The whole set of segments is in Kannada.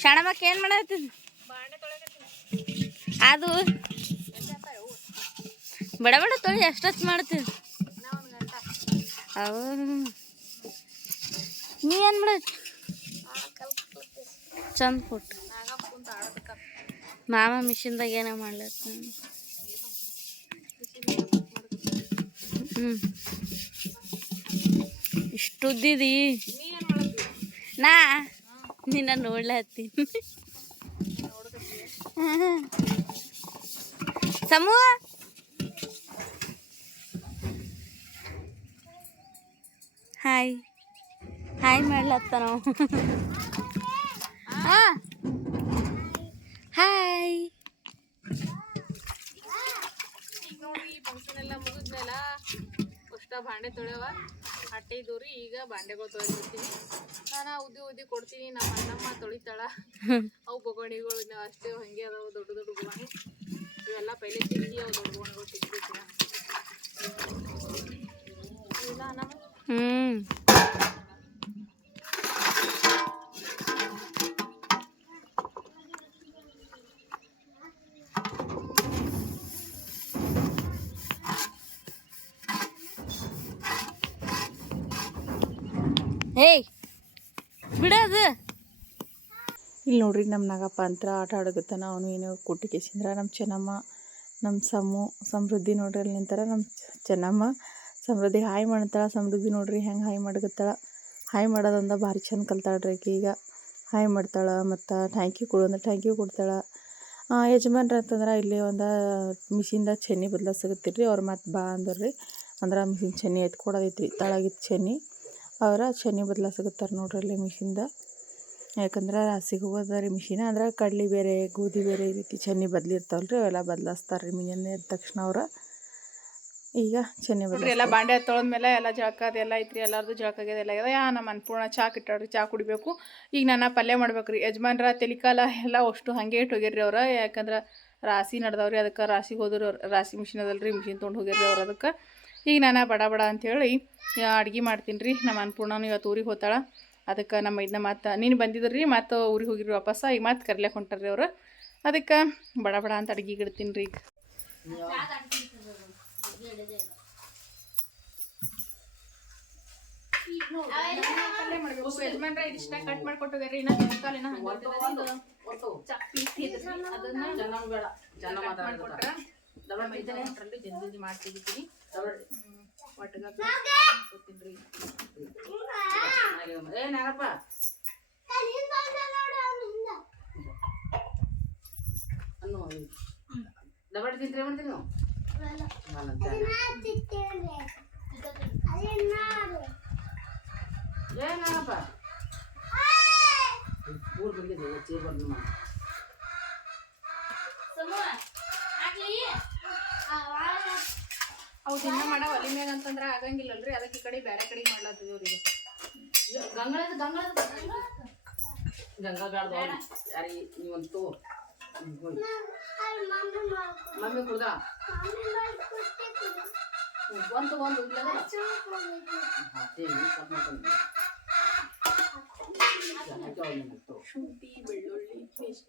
ಶಾಣಮಕ್ಕ ಏನ್ ಮಾಡತ್ತಿದ್ ಅದು ಬಡ ಬಡ ತೊಳಿ, ಎಷ್ಟೊತ್ತು ಮಾಡ್ತಿದ್ ಹೌದು. ನೀ ಏನ್ ಮಾಡತ್ ಚಂದ ಕೊಟ್ಟು ಮಾಮ ಮಿಷಿನ್ದಾಗ ಏನೋ ಮಾಡ್ಲತ್ತ ಹ್ಞೂ ಇಷ್ಟು ಉದ್ದಿದಿ ನಾ ನಿನ್ನ ನೋಡ್ಲತ್ತೀನಿ ಸಮೂಹ? ಹಾಯ್ ಹಾಯ್ ಮಾಡ್ಲತ್ತ ನಾವು. ಹಾಯ್ ಫಂಕ್ಷನ್ ಎಲ್ಲ ಮುಗಿದ್ಮೇಲೆ ಭಾಂಡೆ ತೊಳೆವ. ಹಟ್ಟೆ ರೀ ಈಗ ಭಾಂಡೆಗಳು ತೊಳೆದಿರ್ತೀನಿ. ನಾನು ಉದ್ದಿ ಉದ್ದಿ ಕೊಡ್ತೀನಿ, ನಮ್ಮ ಅಣ್ಣಮ್ಮ ತೊಳಿತಾಳ. ಅವು ಬೊಗಣಿಗಳು ಇನ್ನು ಅಷ್ಟೇ, ಹಂಗೆ ಅದಾವ, ದೊಡ್ಡ ದೊಡ್ಡ ಬೊಗಣಿ. ಇವೆಲ್ಲ ಪೈಲೆ ತಿರುಗಿ ಅವು ದೊಡ್ಡ ಬೊಗಣಿಗಳು ನಮ್ಮ ಹ್ಮ್. ಏಯ್! ಬಿಡದು. ಇಲ್ಲಿ ನೋಡ್ರಿ ನಮ್ಮ ನಾಗಪ್ಪ ಅಂತ ಆಟ ಆಡಕತ್ತಾನ ಅವನು ಏನೋ ಕುಟ್ಟಿಗೆಸಿಂದ್ರ ನಮ್ಮ ಚೆನ್ನಮ್ಮ, ನಮ್ಮ ಸಮು, ಸಮೃದ್ಧಿ ನೋಡ್ರಿ ಅಲ್ಲಿ ನಿಂತಾರ, ನಮ್ಮ ಚೆನ್ನಮ್ಮ, ಸಮೃದ್ಧಿ ಹಾಯ್ ಮಾಡ್ತಾಳ, ಸಮೃದ್ಧಿ ನೋಡ್ರಿ ಹೆಂಗೆ ಹಾಯ್ ಮಾಡಕತ್ತಾಳ. ಹಾಯ್ ಮಾಡೋದಂದ ಭಾರಿ ಚಂದ ಕಲ್ತಾಳ್ರಿ ರೀ ಈಗ. ಹಾಯ್ ಮಾಡ್ತಾಳೆ ಮತ್ತು ಯು ಕೊಡು ಅಂದ್ರೆ ಯು ಕೊಡ್ತಾಳೆ. ಯಜಮಾನ್ರು ಅಂತಂದ್ರೆ ಇಲ್ಲಿ ಒಂದು ಮಿಷಿನ್ದಾಗ ಚೆನ್ನಿ ಬದಲಾಸಕತ್ತಿರಿ ಅವ್ರು ಮತ್ತೆ ಬಾ ಅಂದ್ರಿ. ಅಂದ್ರೆ ಮಿಷಿನ್ ಚೆನ್ನಿ ಎತ್ಕೊಡೋದೈತ್ರಿ ತಳಗಿತ್ತು ಚೆನ್ನಿ. ಅವ್ರ ಶನಿ ಬದಲಾಸಕತ್ತಾರ ನೋಡ್ರಿ ಅಲ್ಲಿ ಮಿಷಿನ್ದ. ಯಾಕಂದ್ರೆ ರಾಸಿಗೆ ಹೋಗೋದ ರೀ ಮಿಷಿನ ಅಂದ್ರೆ ಕಡ್ಲಿ ಬೇರೆ ಗೋಧಿ ಬೇರೆ ಈ ರೀತಿ ಚೆನ್ನಿ ಬದಲಿರ್ತಾವಲ್ಲ ರೀ ಅವೆಲ್ಲ ಬದಲಾಸ್ತಾರೆ ರೀ ಮಿಷನ್ ಎದ್ದ ತಕ್ಷಣ ಅವ್ರು. ಈಗ ಚೆನ್ನಿ ನೋಡ್ರಿ ಎಲ್ಲ ಬಾಂಡೆ ತೊಳೆದ್ಮೇಲೆ ಎಲ್ಲ ಜಳಕ ಅದೆಲ್ಲ ಐತ್ರಿ ಎಲ್ಲರದು ಜಳಕ ಎಲ್ಲ ಆಗ್ಯದ. ಯಾ ನಮ್ಮ ಅನ್ನಪೂರ್ಣ ಚಾ ಕಿಟ್ಟಾಡ್ರಿ ಚಾ ಕುಡಿಬೇಕು. ಈಗ ನಾನು ಪಲ್ಯ ಮಾಡ್ಬೇಕು ರೀ ಯಜಮಾನ್ರ ತೆಲಿಕಾಲ ಎಲ್ಲ ಅಷ್ಟು ಹಂಗೆ ಇಟ್ಟು ಹೋಗ್ಯಾರ್ರಿ ಅವ್ರು. ಯಾಕಂದ್ರೆ ರಾಸಿ ನಡೆದವ್ರಿ ಅದಕ್ಕೆ ರಾಸಿಗೆ ಹೋದ್ರಿ ಅವ್ರು ರಾಸಿ ಮಿಷಿನ್ ಅದಲ್ರಿ ಮಿಷಿನ್ ತೊಗೊಂಡು ಹೋಗ್ಯಾರ್ರಿ ಅವ್ರು ಅದಕ್ಕೆ. ಈಗ ನಾನು ಬಡ ಬಡ ಅಂಥೇಳಿ ಅಡ್ಗೆ ಮಾಡ್ತೀನಿ ರೀ ನಮ್ಮ ಅನ್ಪೂರ್ಣನು ಇವತ್ತು ಊರಿಗೆ ಹೋತಾಳ ಅದಕ್ಕೆ ನಮ್ಮ ಇದನ್ನ ಮತ್ತು ನೀನು ಬಂದಿದ್ರಿ ಮತ್ತು ಊರಿಗೆ ಹೋಗಿರಿ ವಾಪಸ್ ಈಗ ಮತ್ತೆ ಕರ್ಲ್ಯಾಕ ಹೊಂಟಾರ್ರಿ ಅವರು. ಅದಕ್ಕೆ ಬಡ ಬಡ ಅಂತ ಅಡ್ಗೆ ಇಡ್ತೀನಿ ರೀ ಈಗ. ಇಷ್ಟ ಕಟ್ ಮಾಡ್ಕೊಟ್ಟಿದಾರೆ ಇನ್ನ ಚಪ್ಪಿ ಅದನ್ನ ಬೇಡ ಜನ ಮೈದಾನ ಅಷ್ಟ್ರಲ್ಲಿ ಜಲ್ದಿ ಜಲ್ದಿ ಮಾಡಿ ತೆಗಿತೀನಿ ಒಟ್ಟಿಗೆ ಹಾಕ್ಕೊತೀನಿ ಏನಾಗಪ್ಪ ಅನ್ನು ಡಬಲ್ ತಿಂತ್ರಿ ಮಾಡ್ತೀರಿ ನೀವು? ಏನಾಗಪ್ಪ ಊರ್ ಬಂದಿದೆ ಚೇರ್ ಬಂದು ಮಾಡಿ. ಅವು ದಿನ ಮಾಡೋ ಒಲಿ ಮ್ಯಾಗ ಅಂತಂದ್ರ ಆಗಂಗಿಲ್ಲಲ್ರಿ ಅದಕ್ಕೆ ಈ ಕಡೆ ಬೇರೆ ಕಡೆ ಮಾಡ್ಲಾತಿದೇವ್ರಿ ಇದು ಗಂಗಳದ ಗಂಗಳದ ಗಂಗಾ ಬ್ಯಾಡ್ದು ಯಾರಿ ನೀವಂತೂ? ಮಮ್ಮಿ ಕುಡ್ದ? ಒಂದು ಒಂದು ಇಲ್ಲ ಕಟ್ ಮಾಡ್ಕೊಂಡು ಶುಂಠಿ ಬೆಳ್ಳುಳ್ಳಿ ಪೇಸ್ಟ್.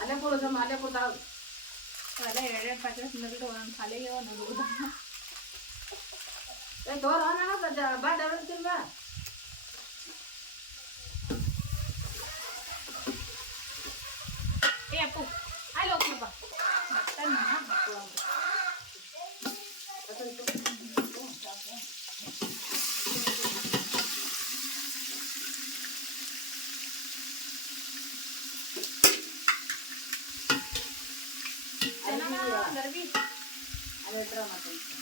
ಅಲ್ಲೇ ಕೊಡು ಅಲ್ಲೇ ಕೊಡ್ತಾಳ ಅವೆಲ್ಲ ಎರಡೆರಡು ಪ್ಯಾಕೆಟ್ ತಿಂದ್ರೆ ಒಂದೊಂದು ಖಾಲಿಗೆ ಒಂದೊಂದು ಏ ತೋರ ನಾನು ಬಾ ಡಬಲ್ ತಿನ್ಬಾ ಏ ಅಪ್ಪು ಅಲ್ಲಿ ಹೋಗ್ತೀನಪ್ಪ ಮತ್ತೆ ನಾನು ಹಾಕೊಳ್ಳೋದು ಅರ್ಬಿ ಅಲ್ಲೇ ಇಟ್ರ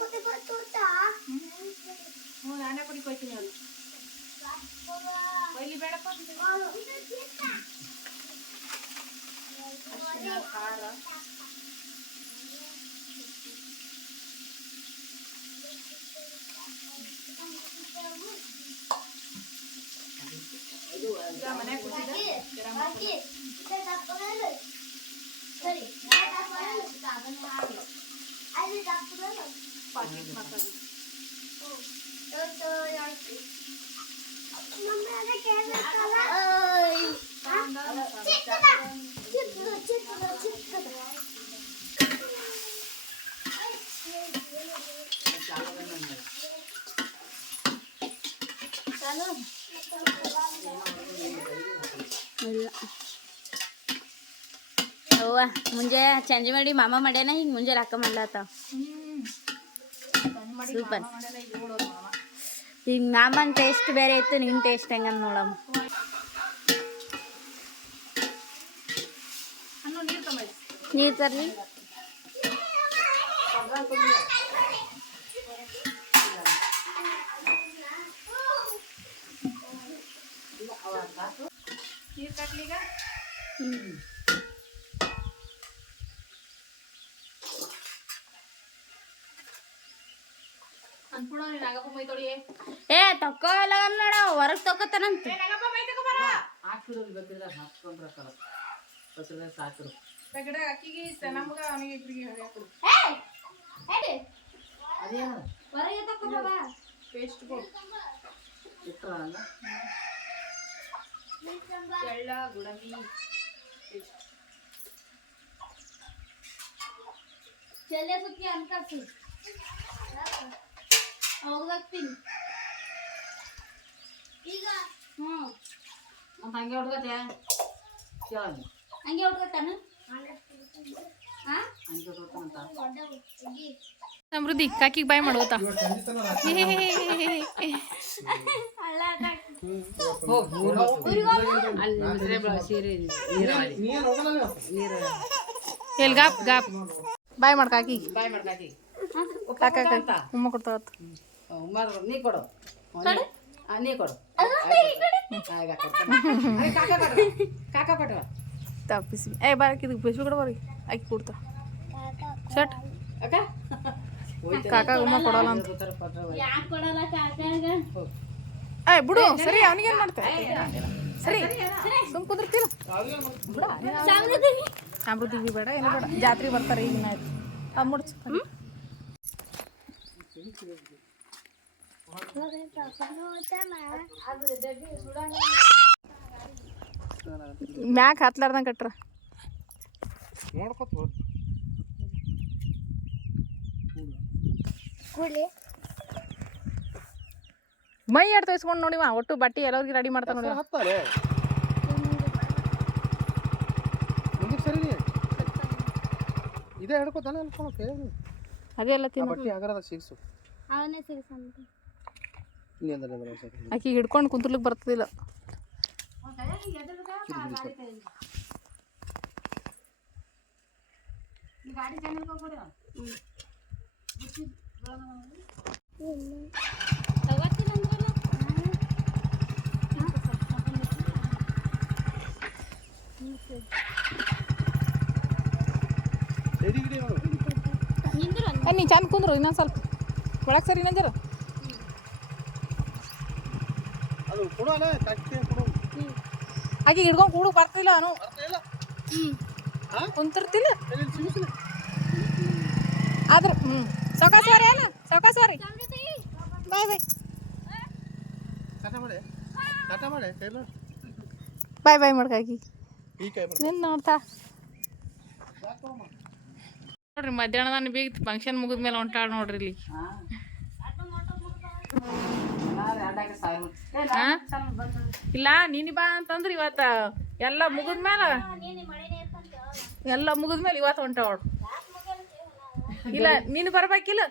ಮತ್ತೆ ಹ್ಞೂ ನಾನೇ ಕುಡಿ ಕೊಯ್ತೀನಿ ಅವ್ರು ಕೊಯ್ಲಿ ಬೇಡಪ್ಪ. ಅರಿಶಿನ ಖಾರ. ಈಗ ಮನ್ಯಾಗ ಕುಟ್ಟಿದ್ದ ಗರಂ ಮಸಾಲ. ಪಾಕಿಟ್ ಮಸಾಲೆ ಇಲ್ಲ ಅವ್ವ ಮುಂಜೆ ಚಂಜಿ ಮಾಡಿ ಮಾಮ ಮಾಡ್ಯಾನ ಹಿಂಗೆ ಮುಂಜಾನೆ ಅಕ್ಕ ಮಾಡ್ಲಾತಾವ ಸೂಪರ್ ಮಾಡಲ್ಲ ಈಗ ಓಡೋದು ಮಾಮ ಈಗ ಮಾಮನ್ ಟೇಸ್ಟ್ ಬೇರೆ ಇತ್ತು ನಿನ್ನ ಟೇಸ್ಟ್ ಹೆಂಗಂದ್ ನೋಡಮ್ಮ ಅನ್ನು ನೀರು ತಮ್ಮ ನೀರು ತರ್ಲಿ ನೀರು ಕಟ್ಲೀಗ ಅನ್ಪೂರ್ಣ ಇಬ್ರಿಗೆ ಹಾಕೊಡು ಅದೇನು? ಹೊರಗೆ ತಕ್ಕೋತಾನಂತ ಎಳ್ಳ ಗುಡಮಿ. ಪೇಸ್ಟ್. ಚೆಲ್ಲೆ ಸುಕ್ಕಿ ಅನ್ಕಾಸಿ ಹೋಗ್ತೀನಿ ಈಗ ಹ್ಞೂ. ಮತ್ತೆ ಹಂಗೆ ಹುಡ್ಗತೆ? ಕೇಳ. ಹಂಗೆ ಹುಡ್ಕೊತಾನ ಹಾಂ ಹಂಗೆ ಹುಡ್ಕೊಂತ ಸಮೃದ್ಧಿ ಕಾಕಿಗೆ ಬಾಯ್ ಮಾಡ್ಬೋತಾ ಎಲ್ ಗಾಪ್ ಗಾಪ್. ಬಾಯ್ ಮಾಡ್ ಕಾಕಿ ಬಾಯ್ ಮಾಡ್ಕಾಕಿ ಕಾಕ. ಉಮ್ಮ ಉಮ್ಮಾರು ನೀ ಕೊಡು. ಆ, ನೀ ಕೊಡು. ಆಗ ಕೊಡ್ತಾನೆ. ಅರೆ, ಕಾಕ ಕೊಡು. ಕಾಕ ಕೊಡುವ ತಪ್ಪಿಸಿ. ಏ ಬಾರಕ್ ಇದಕ್ಕೆ ಬೇಸ್ಬಿ ಕೊಡ ಬಾರಿ ಆಕಿ ಕೊಡ್ತಾ. ಶಟ್ ಅಕ್ಕ? ಕಾಕ ಉಮ್ಮ ಕೊಡಲ್ಲ ಅಂತ. ಉತ್ತರ ಪತ್ರ ಒಯ್ದು. ಯಾಕೆ ಕೊಡಲ್ಲ ಕಾಕಾಗ ಏ ಬಿಡು. ಸರಿ ಅವನಿಗೇನ್ ಮಾಡ್ತೆ? ಸರಿ. ಸುಮ್ ಕುದಿರ್ತೀನ ಸಮೃದ್ಧಿ ಬಿ ಬೇಡ ಏನು ಬೇಡ ಜಾತ್ರೆ ಬರ್ತಾರೆ ಈಗ ಆಯ್ತು. ಅದು ಮುಡ್ಸು ಮ್ಯಾಕ್ ಹತ್ಲಾರ್ದಂಗೆ ಕಟ್ರ. ಮೈ ಎಡ್ ತೋರಿಸ್ಕೊಂಡು ನೋಡಿವ ಒಟ್ಟು ಬಟ್ಟೆ ಎಲ್ಲರಿಗೆ ರೆಡಿ ಮಾಡ್ತಾ ನೋಡಿ ಹತ್ತಾರೆ? ಸರಿ ಇದೇ ಹಿಡ್ಕೋತಾನೆ ಅನ್ಕೊಳಕ್ಕೆ ಅದೆಲ್ಲ ಆ ತಿನ್ನ. ಬಟ್ಟೆ ಆಗರದ ಸಿಗ್ಸು. ಅವನೇ ಸಿಗಸಂತ. ಆಕಿ ಹಿಡ್ಕೊಂಡು ಕುಂತ್ಲಿಕ್ಕೆ ಬರ್ತದಿಲ್ಲ. ನೀ ಚಂದ ಕುಂದ್ರು ಇನ್ನೊಂದು ಸ್ವಲ್ಪ. ಒಳಗೆ ಸರಿ ಇನ್ನೊಂದು ಕೊಡೋಲ್ಲ ಕಟ್ಟಿ ಕೊಡು. ಆಕಿ ಹಿಡ್ಕೊಂಡು ಕೂಡು ಬರ್ತಿಲ್ಲ ಅವನು. ಇಲ್ಲ ಕುಂತಿರ್ತಿಲ್ಲ? ಆದ್ರೆ ಸಿಗಿಸ್ಲಿ ಆದ್ರ ಹ್ಞೂ ಸೌಕಾಸ್ವಾರಿ ಅಲ್ಲ ಸಾರಿ ಬಾಯ್ ಬಾಯ್. ಟಾಟಾ ಮಾಡಿ ಟಾಟಾ ಮಾಡಿ ಕೈಲ ಬಾಯ್ ಬಾಯ್ ಮಾಡ್ಕಾಕಿ ನಿನ್ನ ನೋಡ್ತಾ. ನೋಡ್ರಿ ಮಧ್ಯಾಹ್ನದ ಬೀಗ ಫಂಕ್ಷನ್ ಮುಗಿದ್ಮೇಲೆ ಹೊಂಟಾಳ ನೋಡ್ರಿ ಇಲ್ಲಿ. ಹಾ? ಇಲ್ಲ ನೀನಿ ಬಾ ಅಂತಂದ್ರ ಇವತ್ತ ಎಲ್ಲ ಮುಗಿದ್ಮೇಲೆ ಎಲ್ಲ ಮುಗಿದ್ಮೇಲೆ ಇವತ್ತು ಹೊಂಟಾವಳು ಇಲ್ಲ ನೀನು ಬರ್ಬೇಕಿಲ್ಲ?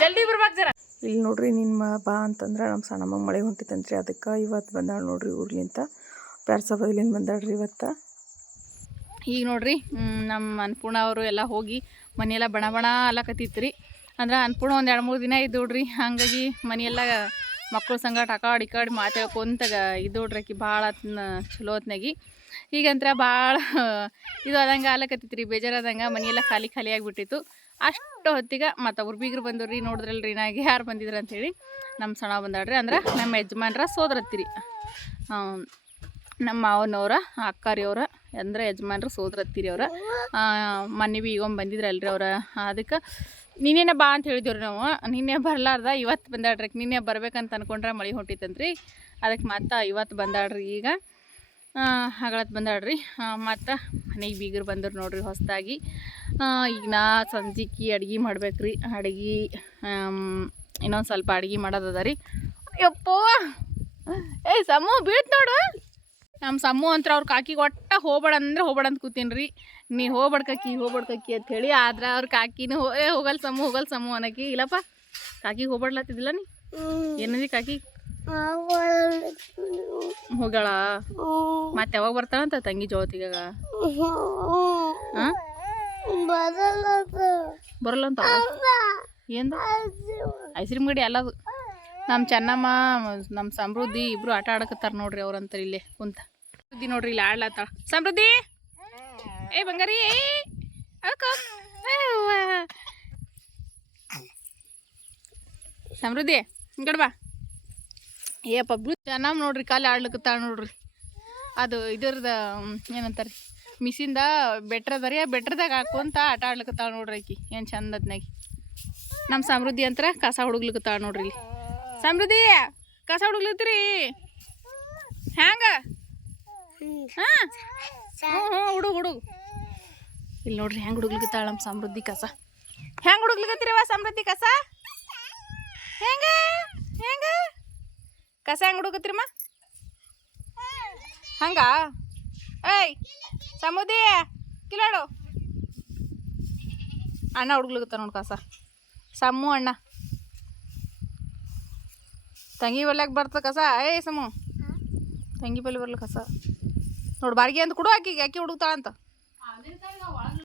ಜಲ್ದಿ ಬರ್ಬೇಕು ಜರ. ಇಲ್ಲಿ ನೋಡ್ರಿ ನಿಮ್ಮ ಬಾ ಅಂತಂದ್ರೆ ನಮ್ಮ ಸಣ್ಣಮ್ಮ ಮಳೆ ಹೊಂಟಿತ್ತಂತ್ರಿ ಅದಕ್ಕೆ ಇವತ್ತು ಬಂದಾಳ ನೋಡ್ರಿ ಊರ್ಲಿಂತ ಪ್ಯಾರ್ಸ ಬದಲಿಂದ ಬಂದಾಳ್ರಿ ಇವತ್ತು. ಈಗ ನೋಡ್ರಿ ನಮ್ಮ ಅನ್ನಪೂರ್ಣ ಅವರು ಎಲ್ಲ ಹೋಗಿ ಮನೆಯೆಲ್ಲ ಬಣ ಬಣ ಅಲ್ಲಕತ್ತಿತ್ರಿ ಅಂದ್ರೆ ಅನ್ನಪೂರ್ಣ ಒಂದು ಎರಡು ಮೂರು ದಿನ ಇದ್ದೋಡ್ರಿ ಹಾಗಾಗಿ ಮನೆಯೆಲ್ಲ ಮಕ್ಕಳು ಸಂಗಟ ಆಕಾಡಿ ಕಾಡ್ ಈ ಕಾಡ್ ಮಾತಾಡ್ಕೊಂತ ಇದು ನೋಡ್ರಿ ಆಕಿ ಭಾಳ ಚಲೋ ಹೊತ್ನಾಗಿ ಈಗಂತ್ರ ಭಾಳ ಇದು ಆದಂಗೆ ರೀ ಬೇಜಾರಾದಂಗೆ ಮನೆಯೆಲ್ಲ ಖಾಲಿ ಖಾಲಿ ಆಗಿಬಿಟ್ಟಿತ್ತು. ಅಷ್ಟು ಹೊತ್ತಿಗೆ ಮತ್ತು ಅವ್ರು ಬೀಗ್ರು ಬಂದವ್ರಿ ನೋಡಿದ್ರಲ್ರಿ ನಾಗೆ ಯಾರು ಬಂದಿದ್ರು ಅಂಥೇಳಿ ನಮ್ಮ ಸಣ್ಣ ಬಂದಾಡ್ರಿ ಅಂದ್ರೆ ನಮ್ಮ ಯಜಮಾನ್ರ ಸೋದ್ರತ್ತಿರಿ. ನಮ್ಮ ಮಾವನವ್ರ ಅಕ್ಕಾರಿ ಅವ್ರ ಅಂದ್ರೆ ಯಜಮಾನ್ರು ಸೋದರತ್ತಿರಿ ಅವ್ರ. ಮೊನ್ನೆ ಬಿ ಬಂದಿದ್ರು ಅಲ್ರಿ ಅವ್ರ. ಅದಕ್ಕೆ ನಿನ್ನೆ ಬಾ ಅಂತ ಹೇಳಿದ್ರು ನಾವು. ನಿನ್ನೆ ಬರಲಾರ್ದ, ಇವತ್ತು ಬಂದಾಡ್ರಿ ನಿನ್ನೆ ಬರ್ಬೇಕಂತ ಅನ್ಕೊಂಡ್ರೆ ಮಳೆ ಹೊಂಟಿತ್ತಂತ್ರಿ ಅದಕ್ಕೆ ಮತ್ತೆ ಇವತ್ತು ಬಂದಾಡ್ರಿ ಈಗ. ಹಗಳತ್ ಬಂದಾಡ್ರಿ ಮತ್ತು ಮನೆಗೆ ಬೀಗರು ಬಂದರು ನೋಡ್ರಿ ಹೊಸದಾಗಿ. ಈಗ ನಾ ಸಂಜಿಕೆ ಅಡ್ಗೆ ಮಾಡ್ಬೇಕ್ರಿ. ಅಡ್ಗೆ ಇನ್ನೊಂದು ಸ್ವಲ್ಪ ಅಡ್ಗೆ ಮಾಡೋದದ ರೀ. ಯಪ್ಪೋ ಏಯ್ ಸಮೂ ಬೀಳ್ತು ನೋಡು. ನಮ್ಮ ಸಮ್ಮು ಅಂತ್ರ ಅವ್ರ ಕಾಕಿ ಒಟ್ಟ ಹೋಗ್ಬೇಡ ಅಂದ್ರೆ ಹೋಗ್ಬೇಡ ಅಂತ ಕೂತೀನಿ ರೀ. ನೀ ಹೋಗ್ಬೇಡ ಕಾಕಿ ಹೋಗ್ಬೇಡ ಕಾಕಿ ಅಂತ ಹೇಳಿ ಆದ್ರೆ ಅವ್ರ ಕಾಕಿನೂ ಏ ಹೋಗಲ್ ಸಮ್ಮು ಹೋಗಲ್ ಸಮ್ಮು ಅನ್ನಕಿ ಇಲ್ಲಪ್ಪ ಕಾಕಿ ಹೋಗ್ಬೇಡ್ಲತ್ತಿದ್ದಿಲ್ಲ ನೀ? ಏನದಿ ಕಾಕಿ? ಹೋಗಳ ಮತ್ತೆ ಯಾವಾಗ ಬರ್ತಾಳಂತ ತಂಗಿ ಜೋತಿಗ ಬರಲ್ಲಂತ ಬರಲ್ಲ ಅಂತ. ಏನು ಐಸ್ ಕ್ರೀಮ್ ಗಡಿ ಎಲ್ಲದು. ನಮ್ಮ ಚೆನ್ನಮ್ಮ ನಮ್ಮ ಸಮೃದ್ಧಿ ಇಬ್ರು ಆಟ ಆಡಕತ್ತಾರ ನೋಡ್ರಿ ಅವ್ರಂತಾರೆ ಇಲ್ಲೇ ಕುಂತ. ಸಮೃದ್ಧಿ ನೋಡ್ರಿ ಇಲ್ಲಿ ಆಡ್ಲತ್ತಾಳ. ಸಮೃದ್ಧಿ! ಏ ಬಂಗಾರಿ, ಏ. ಏ. ಸಮೃದ್ಧಿ, ಹಿಂಗಡ್ ಬಾ. ಏಪ್ಪ ಬ್ರು ಚೆನ್ನಮ್ಮ ನೋಡ್ರಿ ಕಾಲಿ ಆಡ್ಲಿಕತ್ತಾಳ ನೋಡ್ರಿ. ಅದು ಇದ್ರದ ಏನಂತಾರೆ? ಮಿಸಿಂದ ಬೆಟ್ರದರಿ ಆ ಬೆಟ್ರದಾಗ ಹಾಕೊಂತ ಆಟ ಆಡ್ಲಿಕತ್ತಾಳ ನೋಡ್ರಿ ಆಕಿ. ಏನು ಚಂದದ್ನಾಗಿ ನಮ್ಮ ಸಮೃದ್ಧಿ ಅಂತರ ಕಸ ಹುಡುಗ್ಲಿಕತ್ತಾಳ ನೋಡ್ರಿ ಸಮೃದ್ಧಿ, ಕಸ ಹುಡುಗ್ಲತ್ತೀರಿ ಹ್ಯಾಂಗ? ಹ್ಞೂ ಹ್ಞೂ ಹುಡುಗ ಹುಡುಗ. ಇಲ್ಲಿ ನೋಡ್ರಿ ಹೆಂಗೆ ಹುಡುಗ್ಲಿಕ್ಕೆ ನಮ್ಮ ಸಮೃದ್ಧಿ ಕಸ. ಹೆಂಗೆ ಹುಡುಗ್ಲಿಕತ್ತೀರವ ಸಮೃದ್ಧಿ ಕಸ? ಹೆಂಗ? ಹೆಂಗ? ಕಸ ಹೆಂಗೆ ಹುಡುಗತ್ತೀರಮ್ಮ ಹಂಗ? ಏಯ್, ಸಮೃದ್ಧಿ ಕಿಲಾಡು ಅಣ್ಣ ಹುಡುಗ್ಲಿಕ್ಕೆ ನೋಡಿ ಕಸ. ಸಮ್ಮು ಅಣ್ಣ. ತಂಗಿ ಬಲ್ಯಾಕ ಬರ್ತದ ಕಸ? ಏ ಸಮ. ತಂಗಿ ಬಲ್ಲಿ ಬರ್ಲಿ ಕಸ. ನೋಡು ಬಾರ್ಗಿ ಅಂತ ಕೊಡು ಆಕಿಗೆ ಆಕಿ ಹುಡುಕ್ತಾಳಂತ.